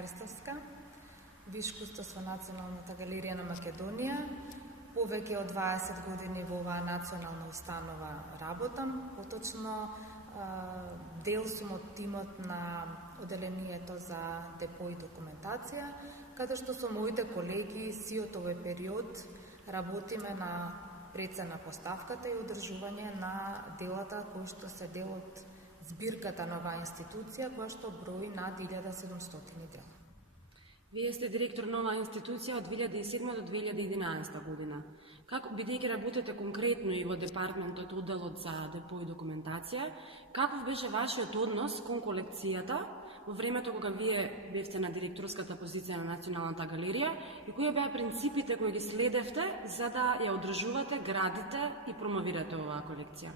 Крстовска, виш кустос во Националната галерија на Македонија. Повеќе од 20 години во оваа национална установа работам, поточно дел сум од тимот на оделението за депо и документација, каде што со моите колеги сиот овој период работиме на прецена поставката и одржување на делата кои што се дел од збирката на оваа институција, која што брои над 1700 дела. Вие сте директор на оваа институција од 2007 до 2011 година. Како, бидејќи работите конкретно и во департментот одделот за депо и документација, каков беше вашиот однос кон колекцијата во времето кога вие бевте на директорската позиција на Националната галерија и кои беа принципите кои ги следевте за да ја одржувате, градите и промовирате оваа колекција?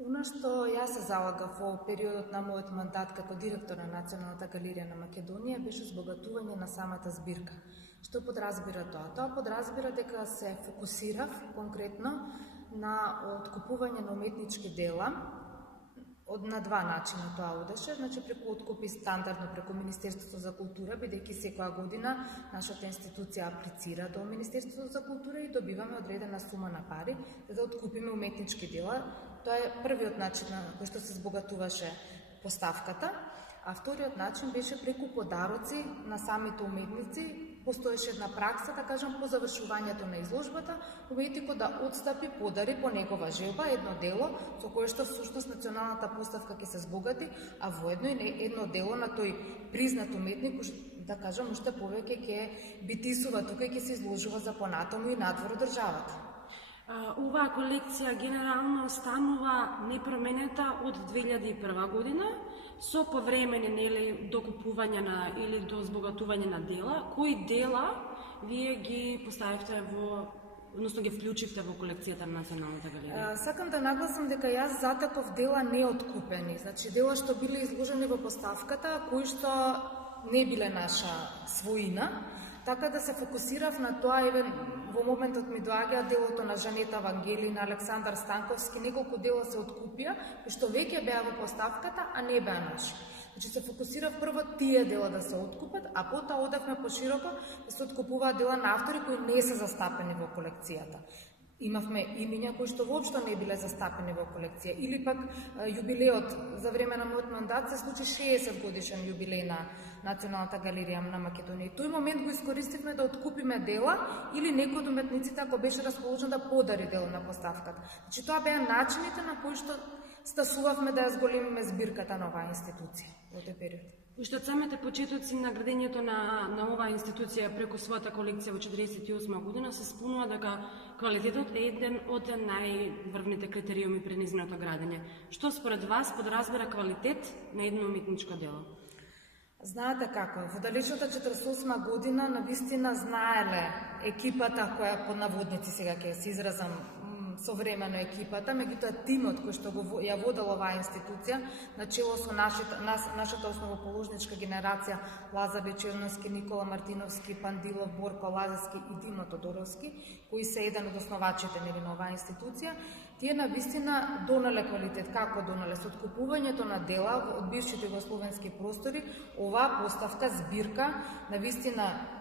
Оно што јас се залагав во периодот на мојот мандат како директор на Националната галерија на Македонија беше збогатување на самата збирка. Што подразбира тоа? Тоа подразбира дека се фокусирав конкретно на откупување на уметнички дела на два начина тоа одеше, значи преку откупи стандардно преку Министерството за култура, бидејќи секоја година нашата институција аплицира до Министерството за култура и добиваме одредена сума на пари за да откупиме уметнички дела. Тоа е првиот начин на кој што се збогатуваше поставката, а вториот начин беше преку подароци на самите уметници. Постоеше една пракса, да кажам, по завршувањето на изложбата, уметникот да отстапи подари по негова желба, едно дело со кое што всушност националната поставка ќе се збогати, а воедно и едно дело на тој признат уметник, да кажам, уште повеќе ќе битисува тука и ќе се изложува за понатаму и надвор од државата. Оваа колекција генерално останува непроменета од 2001 година, со повремени докупување на или до збогатување на дела. Кои дела вие ги поставивте односно ги вклучивте во колекцијата на Националната галерија? Сакам да нагласам дека јас затеков дела неоткупени, значи дела што биле изложени во поставката, кои што не биле наша своина. Така да се фокусирав на тоа, во моментот ми доаѓа делото на Жанета Вангели, на Александар Станковски, неколку дела се откупија, што веќе беа во поставката, а не беа наши. Значи се фокусирав прво тие дела да се откупат, а потоа одевме пошироко да се откупуваат дела на автори кои не се застапени во колекцијата. Имавме имиња кои што воопшто не биле застапени во колекција. Или пак јубилеот за време на мојот мандат се случи 60 годишен јубилеј на Националната галерија на Македонија. И тој момент го искористивме да откупиме дела или некој од уметниците ако беше расположен да подари дел на поставката. Значи тоа беа начините на кои што стасувавме да ја зголемиме збирката на оваа институција во тој период. Уште од самите почетоци на градењето на оваа институција преку својата колекција во 1948 година се спомнува дека квалитетот е еден од најврвните критериуми пред нејзиното градење. Што според вас подразбира квалитет на едно уметничко дело? Знаете како, во далечната 1948 година навистина знаеле екипата која под наводници сега ќе се изразам современо екипата, меѓутоа тимот кој што ја водел оваа институција, начело со нашата основоположничка генерација Лазар Вечерновски, Никола Мартиновски, Пандилов, Борко Лазарски и Димо Тодоровски, кои се еден од основачите на оваа институција, тие навистина донале квалитет. Како донале? Со откупувањето на дела од бившите југословенски простори, оваа поставка, збирка, навистина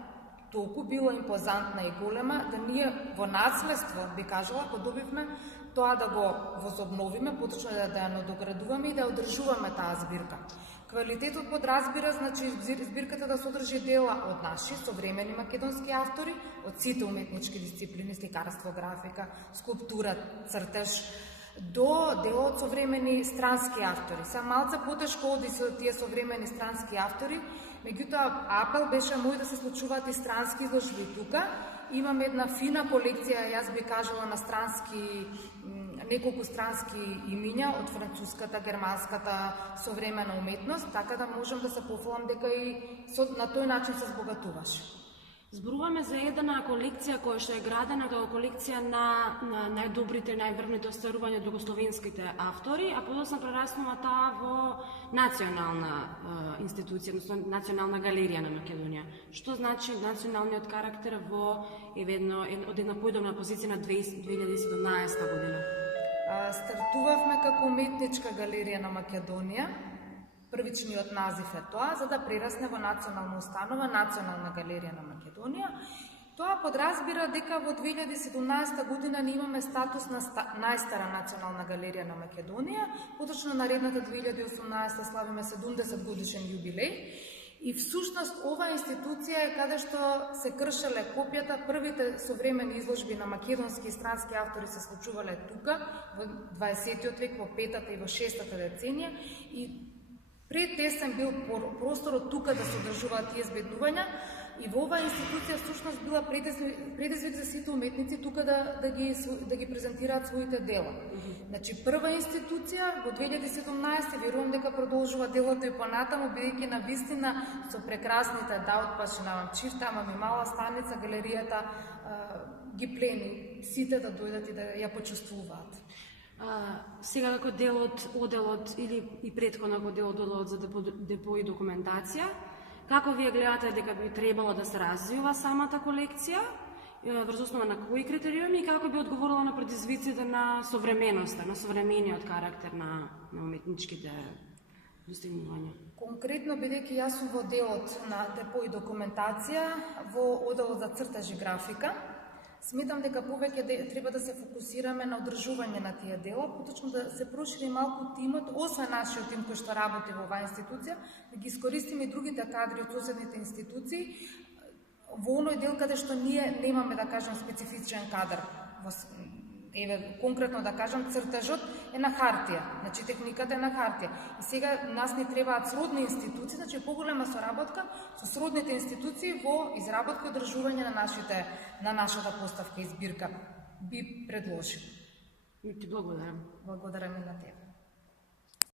толку било импозантна и голема, да ние во наследство, би кажала, ако добивме тоа да го возобновиме, поточно да ја надоградуваме и да ја одржуваме таа збирка. Квалитетот подразбира, значи, збирката да содржи дела од наши современи македонски автори, од сите уметнички дисциплини, сликарство, графика, скулптура, цртеж, до дела од современи странски автори. Са малце потешко оди со тие современи странски автори, меѓутоа апел беше мој да се случуваат и странски изложби тука. Имаме една фина колекција, јас би кажала, на неколку странски имиња од француската, германската современа уметност, така да можам да се пофалам дека и на тој начин се збогатуваше. Зборуваме за една колекција која што е градена како колекција на најдобрите, најврвните остарувања од југословенските автори, а подоцна прераснува таа во национална институција, односно Национална галерија на Македонија. Што значи националниот карактер од една појдовна позиција на 2017 година? Стартувавме како уметничка галерија на Македонија првичниот назив е тоа, за да прерасне во национална установа, Национална галерија на Македонија. Тоа подразбира дека во 2017 година не имаме статус на најстара национална галерија на Македонија, поточно наредната 2018 славиме 70 годишен јубилеј. И всушност ова институција е каде што се кршеле копијата, првите современи изложби на македонски и странски автори се случувале тука во 20 век, во 5-та и во 6-та деценија, и претесен бил просторот тука да се одржуваат тие збеднувања, и во оваа институција всушност била предизвик за сите уметници тука да ги презентираат своите дела. Значи, прва институција во 2017, верувам дека продолжува делото и понатаму, бидејќи на вистина со прекрасните Даут Пашинавам Чифта, ама ми мала станица, галеријата ги плени сите да дојдат и да ја почувствуваат. Сега како дел од оделот или и претходно како дел од оделот за депо и документација, како вие гледате дека би требало да се развива самата колекција, врз основа на кои критериуми и како би одговорила на предизвиците на современоста, на современиот карактер на уметничките достигнувања? Конкретно, бидејќи јас сум во делот на депо и документација, во оделот за цртаж и графика, сметам дека повеќе треба да се фокусираме на одржување на тие дела, поточно да се прошири малку тимот, освен нашиот тим кој што работи во оваа институција, да ги искористиме и другите кадри од соседните институции, во оној дел каде што ние немаме, да кажем, специфичен кадар. Конкретно да кажем, цртажот е на хартија, значи техниката е на хартија. И сега нас ни требаат сродни институции, значи поголема соработка со сродните институции во изработка и одржување на нашата поставка и збирка. Би предложил. Ти благодарам. Благодарам и на тебе.